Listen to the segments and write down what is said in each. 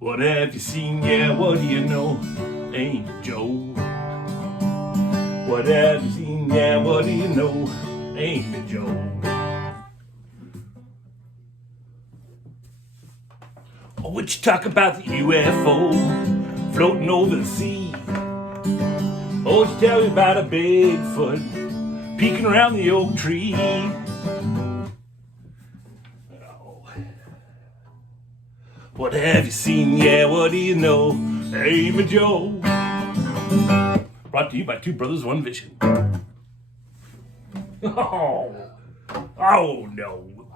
What have you seen? Yeah, what do you know? Amyjo. What have you seen? Yeah, what do you know? Amyjo. Oh, what you talk about the UFO floating over the sea? Oh, you tell me about a Bigfoot peeking around the oak tree. What have you seen? Yeah, what do you know? Amyjo. Brought to you by Two Brothers, One Vision. Oh no.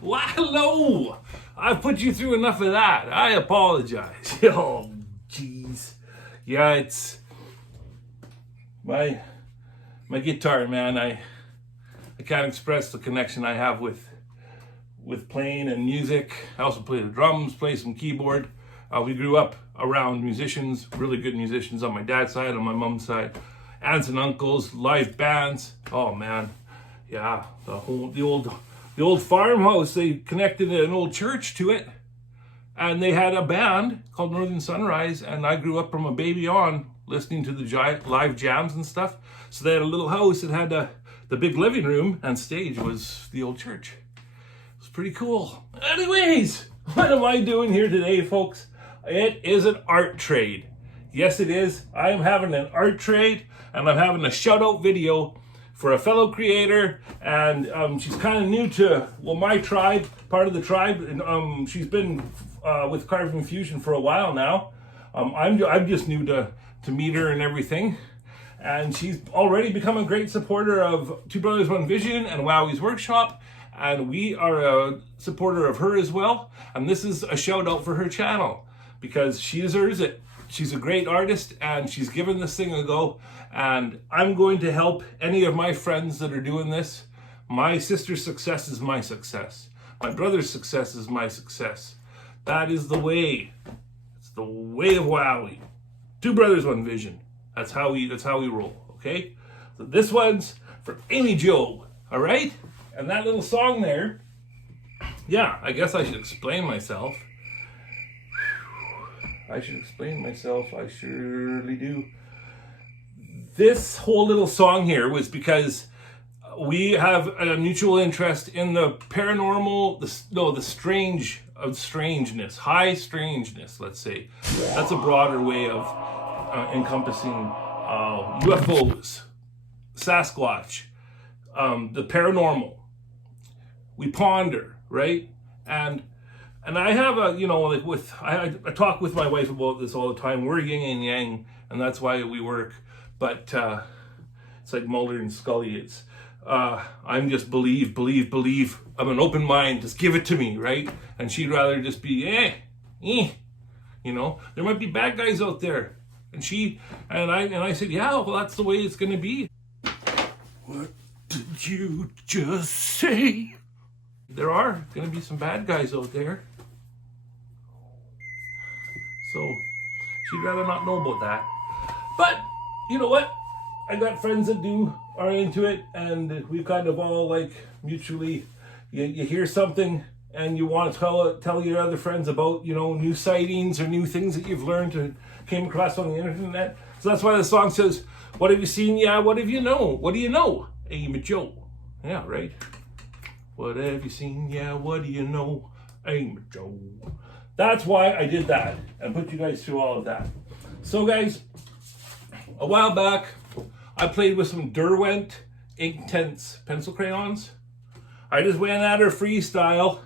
Well, hello. I've put you through enough of that. I apologize. Oh, jeez. Yeah, it's my guitar, man. I can't express the connection I have with playing and music. I also play the drums, play some keyboard. We grew up around musicians, really good musicians on my dad's side, on my mom's side, aunts and uncles, live bands. Oh man, yeah, the old farmhouse. They connected an old church to it, and they had a band called Northern Sunrise. And I grew up from a baby on listening to the live jams and stuff. So they had a little house that had the big living room, and stage was the old church. Pretty cool. Anyways, what am I doing here today, folks? It is an art trade. Yes, it is. I am having an art trade, and I'm having a shout out video for a fellow creator, and she's kind of new to, well, my tribe, part of the tribe, and she's been with Carving Fusion for a while now. I'm just new to meet her and everything, and she's already become a great supporter of Two Brothers, One Vision and Wowwy'z Workshop. And we are a supporter of her as well. And this is a shout out for her channel because she deserves it. She's a great artist and she's given this thing a go. And I'm going to help any of my friends that are doing this. My sister's success is my success. My brother's success is my success. That is the way. It's the way of Wowwy. Two Brothers, One Vision. That's how we roll, okay? So this one's for Amyjo, all right? And that little song there, yeah, I guess I should explain myself. I should explain myself, I surely do. This whole little song here was because we have a mutual interest in the paranormal, the strange of strangeness, high strangeness, let's say. That's a broader way of encompassing UFOs, Sasquatch, the paranormal. We ponder, right? And I have a, I talk with my wife about this all the time. We're yin and yang, and that's why we work. But it's like Mulder and Scully. It's I'm just believe. I'm an open mind. Just give it to me, right? And she'd rather just be There might be bad guys out there, and I said, yeah, well, that's the way it's gonna be. What did you just say? There are going to be some bad guys out there. So she'd rather not know about that. But you know what? I got friends that are into it, and we kind of all like mutually, you hear something and you want to tell your other friends about, new sightings or new things that you've learned or came across on the internet. So that's why the song says, what have you seen? Yeah, what have you know? What do you know? Amyjo. Yeah, right. What have you seen? Yeah, what do you know? Amyjo. That's why I did that and put you guys through all of that. So guys, a while back, I played with some Duane Inktense pencil crayons. I just went at her freestyle,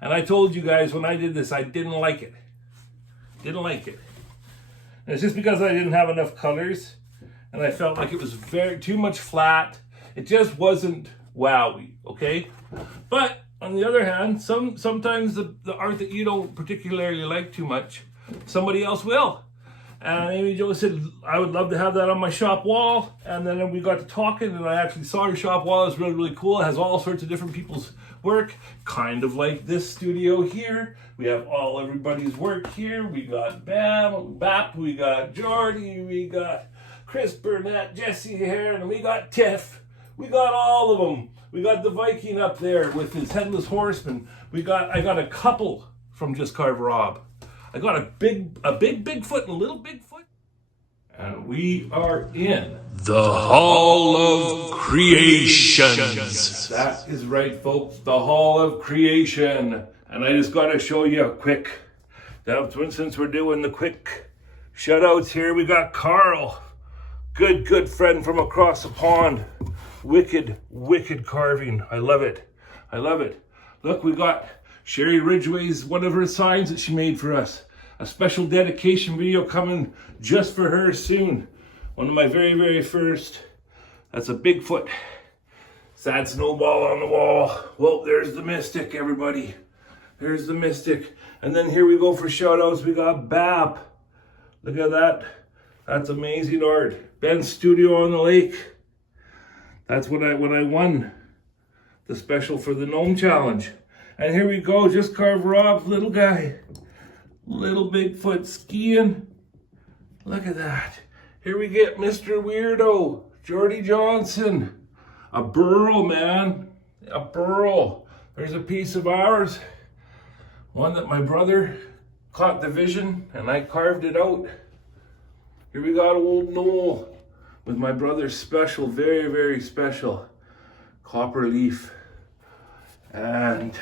and I told you guys when I did this, I didn't like it. Didn't like it. And it's just because I didn't have enough colors, and I felt like it was too much flat. It just wasn't Wowwy, okay? But on the other hand, sometimes the art that you don't particularly like too much, somebody else will. And Amyjo said, I would love to have that on my shop wall. And then we got to talking, and I actually saw her shop wall. It's really, really cool. It has all sorts of different people's work, kind of like this studio here. We have everybody's work here. We got Bap, we got Jordy, we got Chris Burnett, Jesse Heron, and we got Tiff. We got all of them. We got the Viking up there with his headless horseman. I got a couple from Just Carve Rob. I got a big Bigfoot and a little Bigfoot. And we are in the Hall of Creations. That is right, folks. The Hall of Creation. And I just got to show you a quick, since we're doing the quick shout outs here, we got Carl. Good friend from across the pond. Wicked carving. I love it. Look, we got Sherry Ridgway's, one of her signs that she made for us. A special dedication video coming just for her soon. One of my very first. That's a Bigfoot. Sad snowball on the wall. Well, there's the Mystic, everybody. There's the Mystic. And then here we go for shout outs. We got Bap. Look at that. That's amazing art. Ben's Studio on the Lake. That's when I won the special for the Gnome Challenge. And here we go. Just carve Rob's little guy. Little Bigfoot skiing. Look at that. Here we get Mr. Weirdo, Jordy Johnson. A burl, man. A burl. There's a piece of ours. One that my brother caught the vision and I carved it out. Here we got old Noel with my brother's special, very special copper leaf. And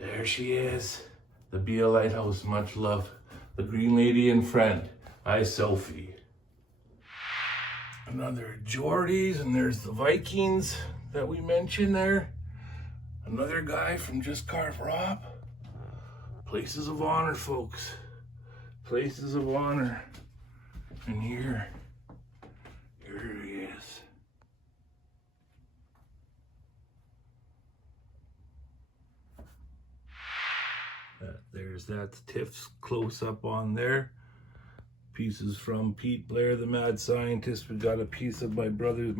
there she is. The Bia Lighthouse, much love. The Green Lady and Friend. Hi, Sophie. Another Geordies, and there's the Vikings that we mentioned there. Another guy from Just Carve Rob. Places of honor, folks. Places of honor. And here he is. That's Tiff's close up on there. Pieces from Pete Blair, the mad scientist. We got a piece of my brother's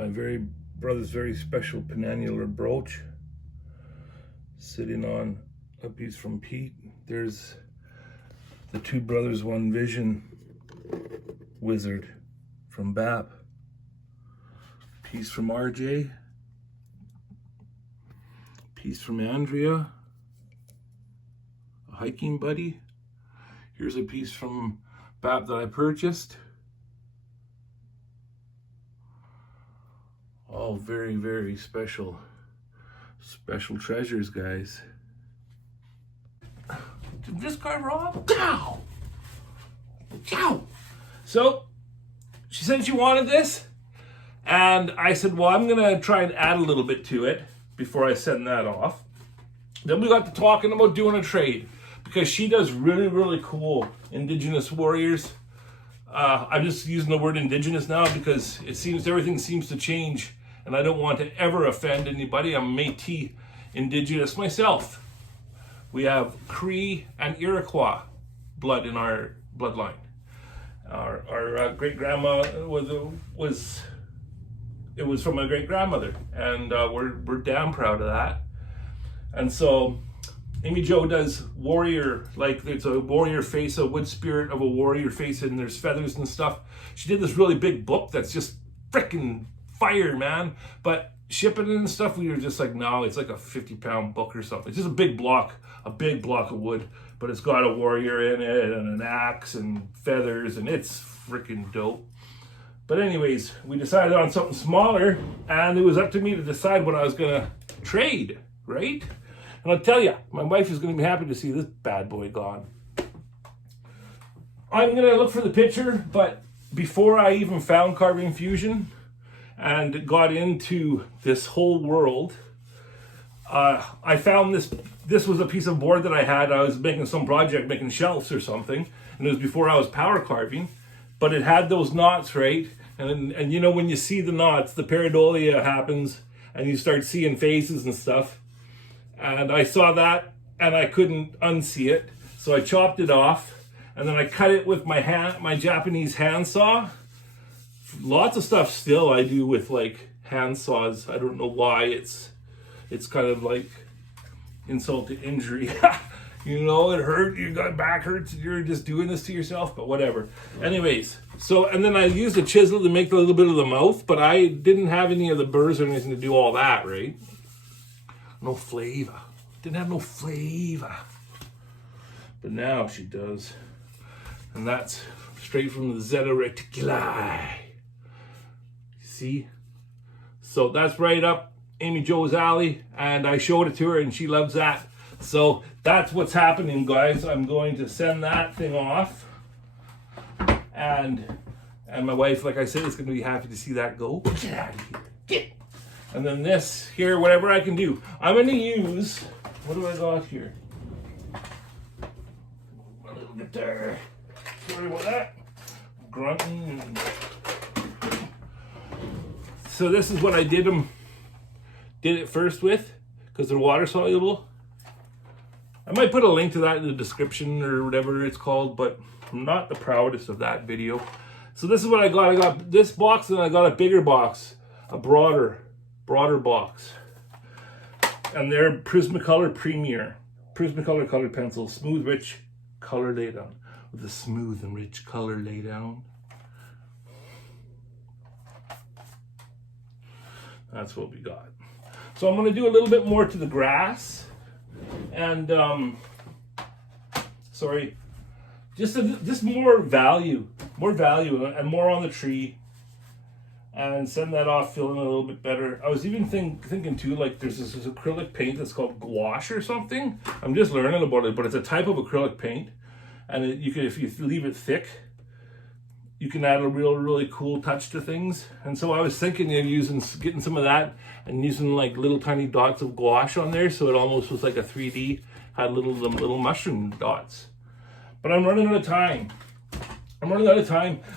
very special penannular brooch sitting on a piece from Pete. There's the Two Brothers One Vision wizard from BAP. Piece from RJ. Piece from Andrea. A hiking buddy. Here's a piece from BAP that I purchased. All very special treasures, guys. Just carve Rob. Ciao. So she said she wanted this, and I said, well, I'm gonna try and add a little bit to it before I send that off. Then we got to talking about doing a trade, because she does really cool Indigenous warriors. I'm just using the word Indigenous now because it seems everything seems to change, and I don't want to ever offend anybody. I'm Métis Indigenous myself. We have Cree and Iroquois blood in our bloodline. Our great grandma was from my great grandmother, and we're damn proud of that. And so Amyjo does warrior, like it's a warrior face, a wood spirit of a warrior face, and there's feathers and stuff. She did this really big book that's just freaking fire, man. But shipping it and stuff, we were just like, no, it's like a 50-pound book or something. It's just a big block of wood, but it's got a warrior in it and an axe and feathers, and it's freaking dope. But anyways, we decided on something smaller, and it was up to me to decide what I was gonna trade, right? And I'll tell you, my wife is going to be happy to see this bad boy gone. I'm going to look for the picture, but before I even found Carving Fusion and got into this whole world, I found this. This was a piece of board that I had. I was making some project, making shelves or something, and it was before I was power carving, but it had those knots, right? And you know, when you see the knots, the pareidolia happens, and you start seeing faces and stuff. And I saw that, and I couldn't unsee it, so I chopped it off, and then I cut it with my Japanese handsaw. Lots of stuff still I do with like handsaws. I don't know why. It's kind of like insult to injury. You know, it hurt. Your back hurts. You're just doing this to yourself, but whatever. Anyways, so and then I used a chisel to make a little bit of the mouth, but I didn't have any of the burrs or anything to do all that, right? No flavor. Didn't have no flavor. but now she does. And that's straight from the Zeta Reticuli. You see? So that's right up Amyjo's alley, and I showed it to her and she loves that. So that's what's happening, guys. I'm going to send that thing off. And my wife, like I said, is going to be happy to see that go. Get out of here. Get. And then this here, whatever I can do. I'm going to use, what do I got here? My little guitar. Sorry about that. Grunting. So this is what I did it first with, because they're water soluble. I might put a link to that in the description or whatever it's called, but I'm not the proudest of that video. So this is what I got. I got this box, and I got a bigger box, a broader box. And they're Prismacolor Premier. Prismacolor colored pencils, smooth, rich color laydown. With a smooth and rich color laydown. That's what we got. So I'm going to do a little bit more to the grass. And, just more value and more on the tree, and send that off feeling a little bit better. I was even thinking too, like there's this acrylic paint that's called gouache or something. I'm just learning about it, but it's a type of acrylic paint, and you can, if you leave it thick, you can add a really cool touch to things. And so I was thinking of getting some of that and using like little tiny dots of gouache on there, so it almost was like a 3D, had little mushroom dots. But I'm running out of time.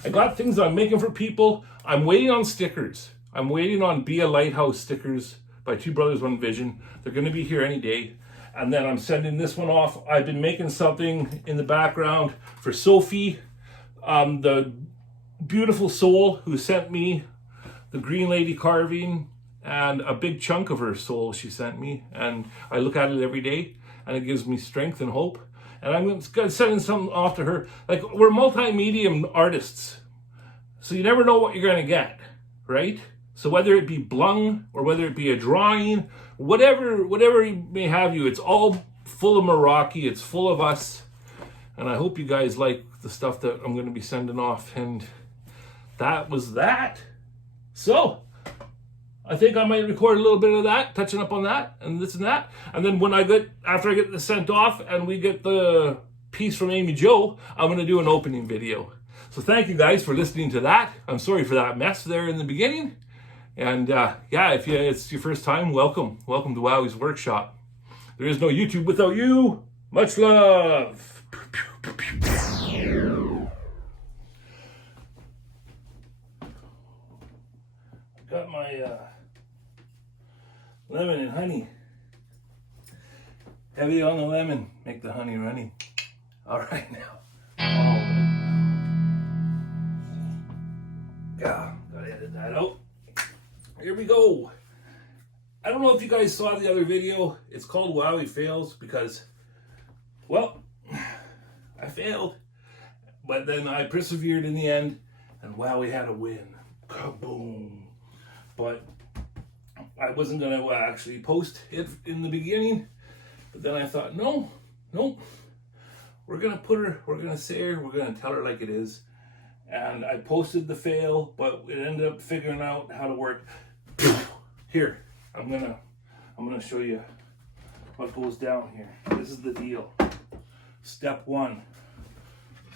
I got things I'm making for people. I'm waiting on stickers. I'm waiting on Be a Lighthouse stickers by Two Brothers One Vision. They're going to be here any day. And then I'm sending this one off. I've been making something in the background for Sophie, the beautiful soul who sent me the Green Lady carving, and a big chunk of her soul she sent me. And I look at it every day, and it gives me strength and hope. And I'm sending something off to her. Like, we're multimedia artists, so you never know what you're going to get, right? So whether it be blung or whether it be a drawing, whatever you may have you, it's all full of Meraki. It's full of us. And I hope you guys like the stuff that I'm going to be sending off. And that was that. So I think I might record a little bit of that, touching up on that and this and that. And then after I get this sent off and we get the piece from Amyjo, I'm going to do an opening video. So thank you guys for listening to that. I'm sorry for that mess there in the beginning. And yeah, if it's your first time, welcome. Welcome to Wowwy'z Workshop. There is no YouTube without you. Much love. Got my lemon and honey. Heavy on the lemon, make the honey runny. All right now. Gotta edit that out. Here we go. I don't know if you guys saw the other video. It's called Wowie Fails because, well, I failed. But then I persevered in the end, and Wowie had a win. Kaboom. But I wasn't going to actually post it in the beginning. But then I thought, no. We're going to say her, we're going to tell her like it is. And I posted the fail, but it ended up figuring out how to work. Here, I'm gonna show you what goes down here. This is the deal. Step 1.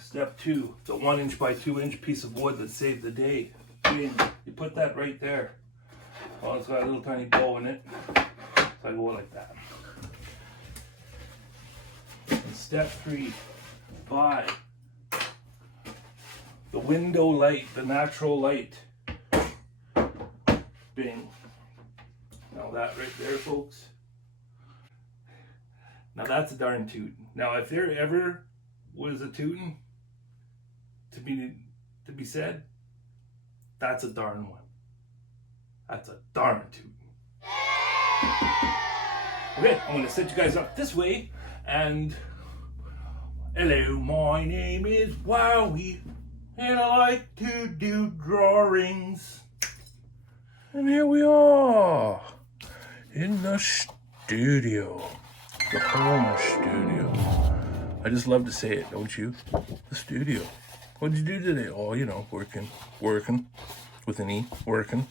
Step 2, the 1 inch by 2 inch piece of wood that saved the day. You put that right there. Oh, it's got a little tiny bow in it. So I go like that. And step 3, buy the window light, the natural light. Bing. Now that right there, folks. Now that's a darn toot. Now if there ever was a tootin' to be said, that's a darn one. That's a darn tootin'. Okay, I'm gonna set you guys up this way, and hello, my name is Wowie, and I like to do drawings. And here we are in the studio, the home studio. I just love to say it, don't you? The studio. What'd you do today? Oh, you know, working with an E, working.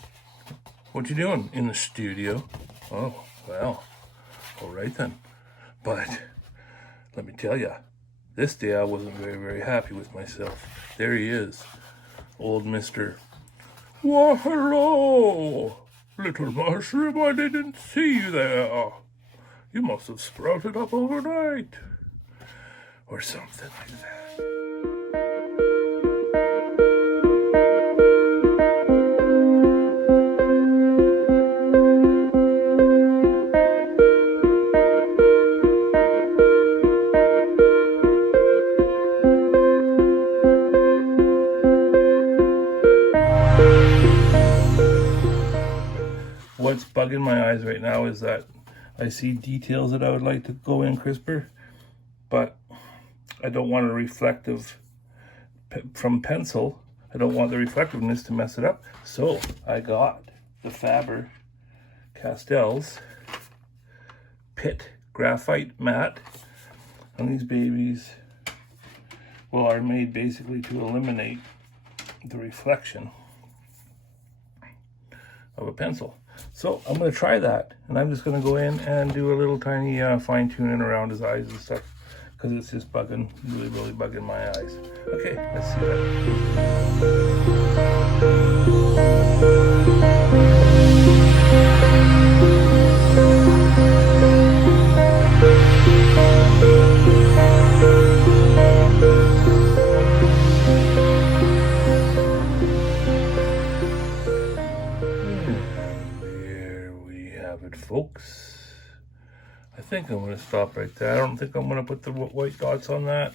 What you doing in the studio? Oh, well, all right then. But let me tell you, this day I wasn't very, very happy with myself. There he is, old Mr. Well, hello, little mushroom. I didn't see you there. You must have sprouted up overnight, or something like that. What's bugging my eyes right now is that I see details that I would like to go in crisper, but I don't want a reflective from pencil. I don't want the reflectiveness to mess it up. So I got the Faber-Castell's Pit Graphite Matte. And these babies, well, are made basically to eliminate the reflection of a pencil. So I'm going to try that, and I'm just going to go in and do a little tiny fine tuning around his eyes and stuff, because it's just bugging, really bugging my eyes. Okay, let's see folks. I think I'm going to stop right there. I don't think I'm going to put the white dots on that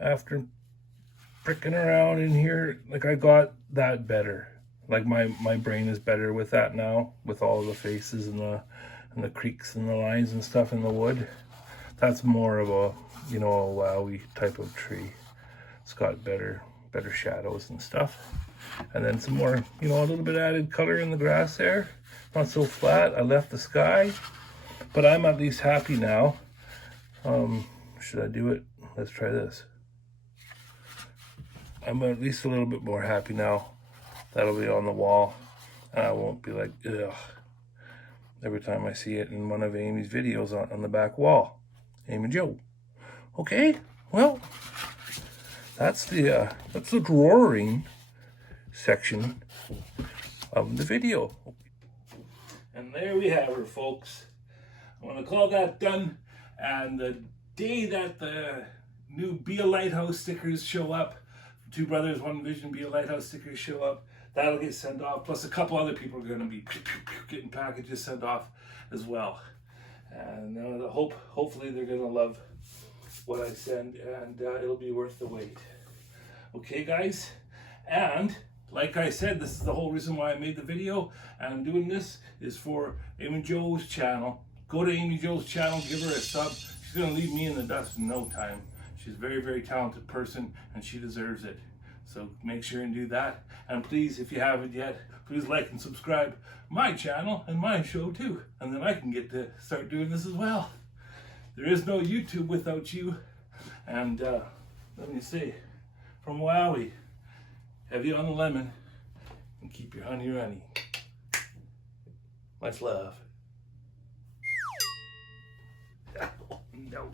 after pricking around in here. Like, I got that better. Like, my brain is better with that now, with all of the faces and the creaks and the lines and stuff in the wood. That's more of a, you know, a Wowwy type of tree. It's got better shadows and stuff. And then some more, you know, a little bit added color in the grass there. Not so flat. I left the sky, but I'm at least happy now. Should I do it? Let's try this. I'm at least a little bit more happy now. That'll be on the wall, and I won't be like, ugh, every time I see it in one of Amy's videos on the back wall. Amyjo. Okay, well, that's the drawing section of the video. And there we have her, folks. I'm going to call that done. And the day that the new Be a Lighthouse stickers show up, Two Brothers, One Vision Be a Lighthouse stickers show up, that'll get sent off. Plus a couple other people are going to be getting packages sent off as well. And hopefully they're going to love what I send, and it'll be worth the wait. Okay, guys? And like I said, this is the whole reason why I made the video, and I'm doing this is for Amyjo's channel. Go to Amyjo's channel, give her a sub. She's gonna leave me in the dust in no time. She's a very talented person, and she deserves it. So make sure and do that. And please, if you haven't yet, please like and subscribe my channel and my show too. And then I can get to start doing this as well. There is no YouTube without you. And let me say, from Wowwy, have you on the lemon and keep your honey runny. Much love. Oh, no.